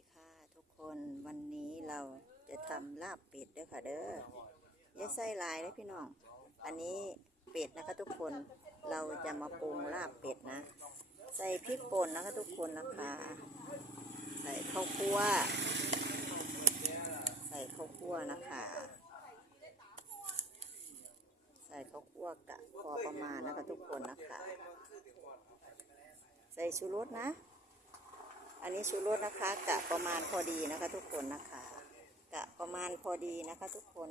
ดีค่ะ ทุกคนวันนี้เราจะทำลาบเป็ดเด้อค่ะเด้ออย่าใส่ลายนะพี่น้อง อันนี้เป็ดนะคะทุกคนเราจะมาปรุงลาบเป็ดนะ ใส่พริกป่นนะคะทุกคนนะคะ ใส่ข้าวคั่วใส่ข้าวคั่วนะคะ ใส่ข้าวคั่วกะพอประมาณนะคะทุกคนนะคะ ใส่ชูรสนะ อันนี้ชูรสนะคะกะประมาณพอดีนะคะทุกคนนะคะกะประมาณพอดีนะคะทุกคน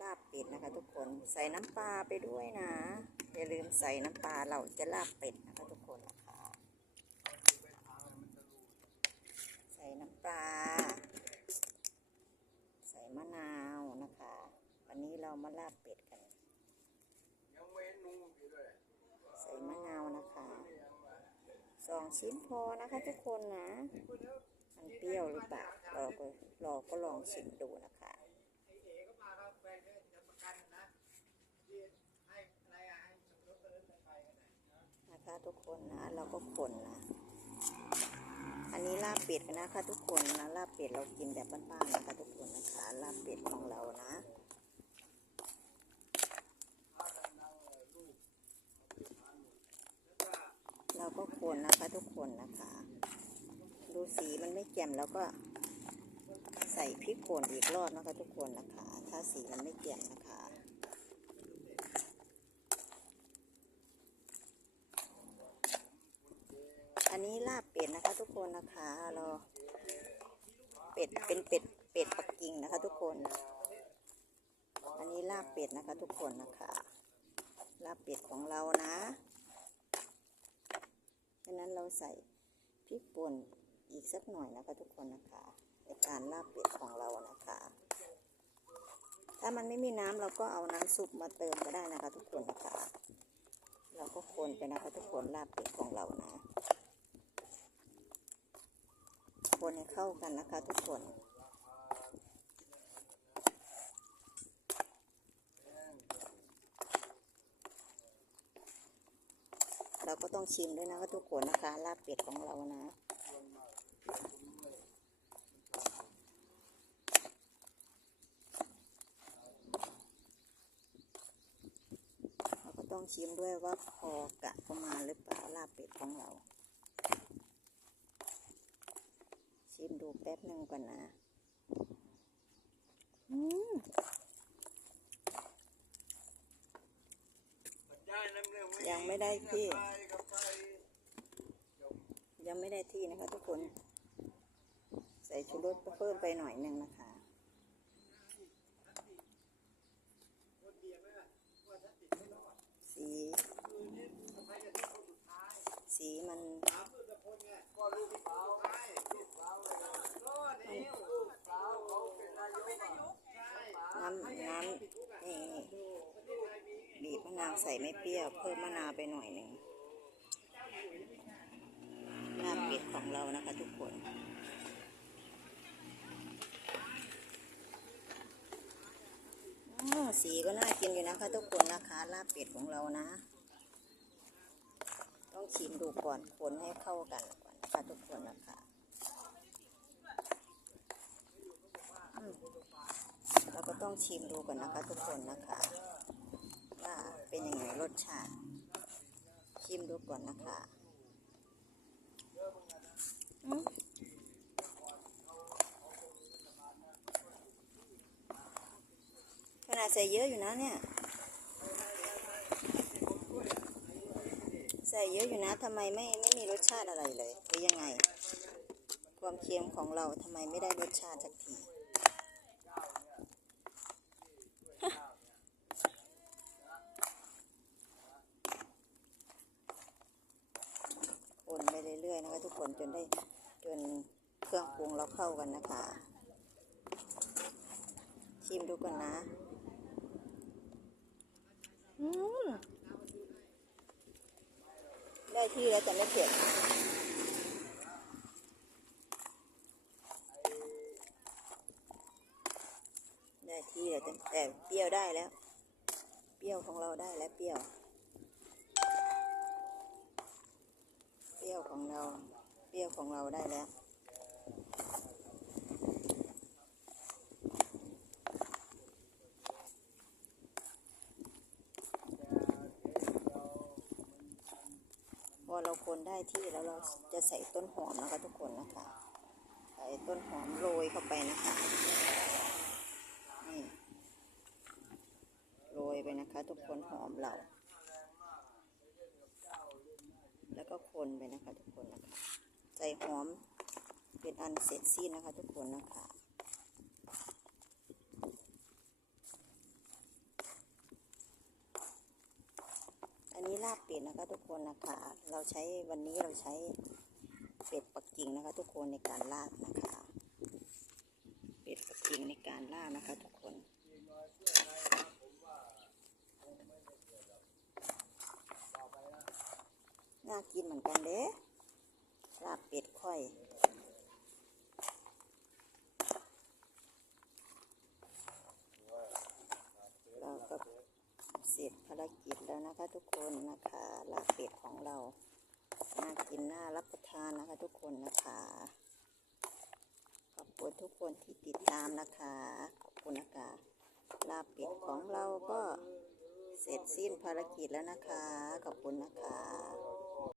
ลาบเป็ดนะคะ ทุกคนใส่น้ำปลาไปด้วยนะ อย่าลืมใส่น้ำปลาเราจะลาบเป็ดนะคะทุกคนนะคะใส่น้ำปลา ใส่มะนาวนะคะ วันนี้เรามาลาบเป็ดกัน ใส่มะนาวนะคะ สองชิ้นพอนะคะทุกคนนะ มันเปรี้ยวหรือเปล่าเราก็ราก็ลองชิมดูนะคะนะคะทุกคนนะ เราก็คนนะ อันนี้ลาบเป็ดนะคะ ทุกคนนะลาบเป็ดเรากินแบบบ้านๆนะคะ ทุกคนนะคะลาบเป็ดของเรานะ เราก็คนนะคะทุกคนนะคะ ดูสีมันไม่แจ่มแล้วก็ใส่พริกป่นอีกรอบนะคะ ทุกคนนะคะ ถ้าสีมันไม่แจ่มนะคะอันนี้ลาบเป็ดนะคะ ทุกคนนะคะเราเป็ดเป็นเป็ดเป็ดปักกิ่งนะคะ ทุกคน อันนี้ลาบเป็ดนะคะ ทุกคนนะคะลาบเป็ดของเรานะ ดังนั้นเราใส่พริกป่นอีกสักหน่อยนะคะทุกคนนะคะในการลาบเป็ดของเรานะคะ ถ้ามันไม่มีน้ำเราก็เอาน้ำซุปมาเติมก็ได้นะคะ ทุกคนนะคะ เราก็คนไปนะคะทุกคนลาบเป็ดของเรานะ คนให้เข้ากันนะคะทุกคน เราก็ต้องชิมด้วยนะคะทุกคนนะคะลาบเป็ดของเรานะเราก็ต้องชิมด้วยว่าพอกะประมาณหรือเปล่าลาบเป็ดของเรา ชิมดูแป๊บหนึ่งก่อนนะ อืมยัง ไม่ได้ที่ ยังไม่ได้ที่นะคะทุกคน ใส่ชูรสเพิ่มไปหน่อยหนึ่งนะคะสี สีมันำน้ำนี่บีบมะนาวใส่ไม่เปรี้ยว เพิ่มมะนาวไปหน่อยหนึ่งลาบเป็ดของเรานะคะทุกคนสีก็น่ากินอยู่นะคะทุกคนนะคะลาบเป็ดของเรานะ ต้องชิมดูก่อนคนให้เข้ากันก่อนนะคะทุกคนนะคะเราก็ต้องชิมดูก่อนนะคะทุกคนนะคะ ว่าเป็นยังไงรสชาติ ชิมดูก่อนนะคะขนาดใส่เยอะอยู่นะเนี่ย ใส่เยอะอยู่นะทำไมไม่ไม่มีรสชาติอะไรเลยหรือยังไง ความเค็มของเราทำไมไม่ได้รสชาติสักที คนไปเรื่อยๆนะคะ ทุกคนจนได้จนเครื่องปรุงเราเข้ากันนะคะ ชิมดูก่อนนะอืมได้ที่แล้วแต่ไม่เผ็ดได้ที่แล้วแต่แต่เปรี้ยวได้แล้ว เปรี้ยวของเราได้แล้วเปรี้ยว เปรี้ยวของเรา เปรี้ยวของเราได้แล้ว พอเราคนได้ที่แล้วเราจะใส่ต้นหอมนะคะทุกคนนะคะ ใส่ต้นหอมโรยเข้าไปนะคะนี่โรยไปนะคะ ทุกคนหอมเรา แล้วก็คนไปนะคะทุกคนนะคะ ใส่หอมเป็นอันเสร็จสิ้นนะคะ ทุกคนนะคะอันนี้ลาบเป็ดนะคะทุกคนนะคะ เราใช้วันนี้เราใช้เป็ดปักกิ่งนะคะ ทุกคนในการลาบนะคะ เป็ดปักกิ่งในการลาบนะคะ ทุกคน น่ากินเห มือนกันเด้ลาบเป็ดค่อยเราก็เสร็จภารกิจแล้วนะคะทุกคนนะคะลาบเป็ดของเราน่ากินน่ารับประทานนะคะทุกคนนะคะ ขอบคุณทุกคนที่ติดตามนะคะขอบคุณนะคะลาบเป็ดของเราก็เสร็จสิ้นภารกิจแล้วนะคะ ขอบคุณนะคะ